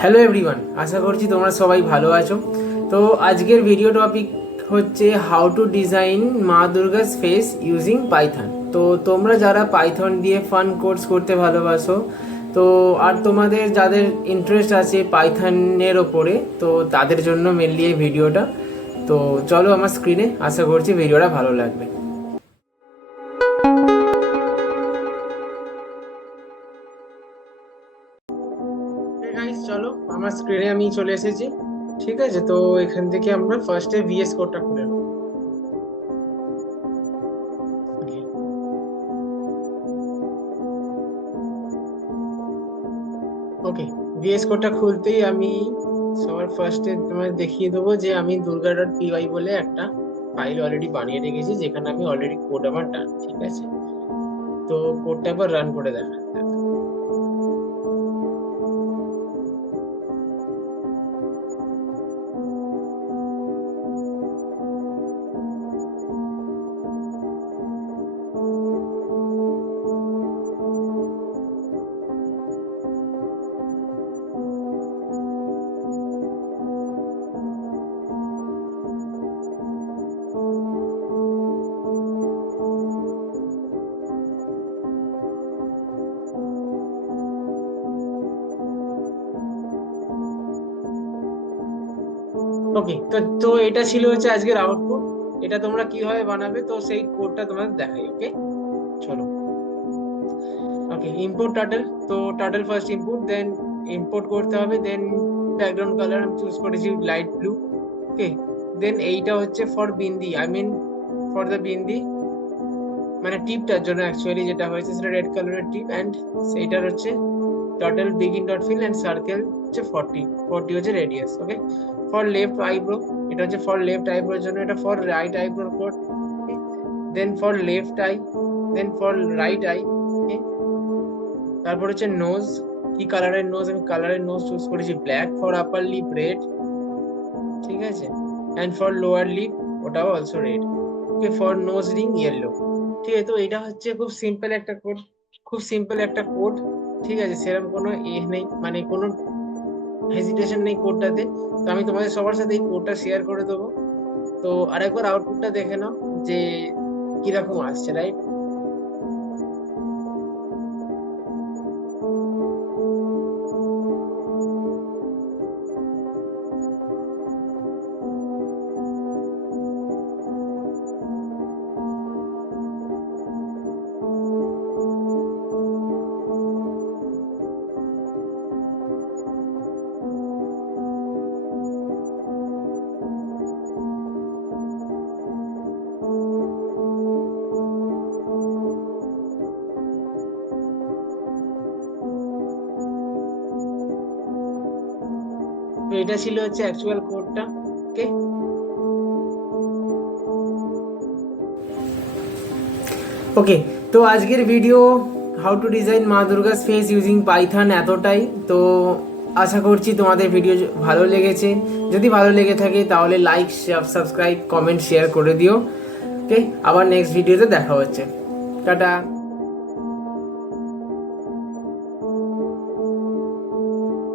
Hello everyone, আশা করছি তোমরা সবাই ভালো আছো। তো আজকের ভিডিও টপিক হচ্ছে হাউ টু ডিজাইন মা দুর্গাস ফেস ইউজিং পাইথন। তো তোমরা যারা পাইথন দিয়ে ফান কোর্স করতে ভালোবাসো, তো আর তোমাদের যাদের ইন্টারেস্ট আছে পাইথনের ওপরে, তো তাদের জন্য মেনলি এই ভিডিওটা। তো চলো আমার স্ক্রিনে, আশা করছি ভিডিওটা ভালো লাগবে। চলো আমার স্ক্রিনে আমি চলে এসেছি। ঠিক আছে, তো এখান থেকে আমরা ফার্স্টে ভিএস কোডটা খুলে নেব। ওকে, ভিএস কোডটা খুলতেই আমি সবার ফার্স্টে তোমায় দেখিয়ে দেবো যে আমি durga.py বলে একটা ফাইল অলরেডি বানিয়ে রেখেছি, যেখানে আমি অলরেডি কোড আমার ডান। ঠিক আছে, তো কোডটা একবার রান করে দেখা যাক। ওকে, তো তো এটা ছিল হচ্ছে আজকের আউটপুট। এটা তোমরা কিভাবে বানাবে তো সেই কোডটা তোমাদের দেখাই। ওকে, চলো। Okay, import turtle. তো turtle first input, then import করতে হবে। দেন ব্যাকগ্রাউন্ড কালার আমি চুজ করেছি লাইট ব্লু। ওকে, দেন এইটা হচ্ছে for bindi, I mean for the bindi, মানে টিপটার জন্য অ্যাকচুয়ালি যেটা হয়েছে সেটা রেড কালারের টিপ। অ্যান্ড সেইটার হচ্ছে total begin dot fill and circle হচ্ছে 40 হচ্ছে radius. Okay, for left eyebrow, এটা হচ্ছে ফর লেফট আইব্রোর জন্য, এটা ফর রাইট আইব্রোর code. Then for left eye, then for right eye. তারপর হচ্ছে নোজ, কি কালারের নোজ, আমি কালারের নোজ চুজ করেছি black. For upper lip red, ঠিক আছে। অ্যান্ড ফর লোয়ার লিপ ওটাও also red. Okay, for nose ring yellow. ঠিক আছে, তো এটা হচ্ছে খুব সিম্পল একটা কোড, খুব সিম্পল একটা কোড। ঠিক আছে, সেরকম কোনো নেই, মানে কোনো হেজিটেশন নেই কোডটাতে। তো আমি তোমাদের সবার সাথে এই কোডটা শেয়ার করে দেবো। তো আরেকবার আউটপুটটা দেখে নাও যে কিরকম আসছে, রাইট? তো এটা ছিল হচ্ছে অ্যাকচুয়াল কোডটা। ওকে, ওকে, তো আজকের ভিডিও হাউ টু ডিজাইন মা দুর্গাস ফেস ইউজিং পাইথন এতটাই। তো আশা করছি তোমাদের ভিডিও ভালো লেগেছে। যদি ভালো লেগে থাকে তাহলে লাইক, সাবস্ক্রাইব, কমেন্ট, শেয়ার করে দিও। ওকে, আবার নেক্সট ভিডিওতে দেখা হচ্ছে। টাটা।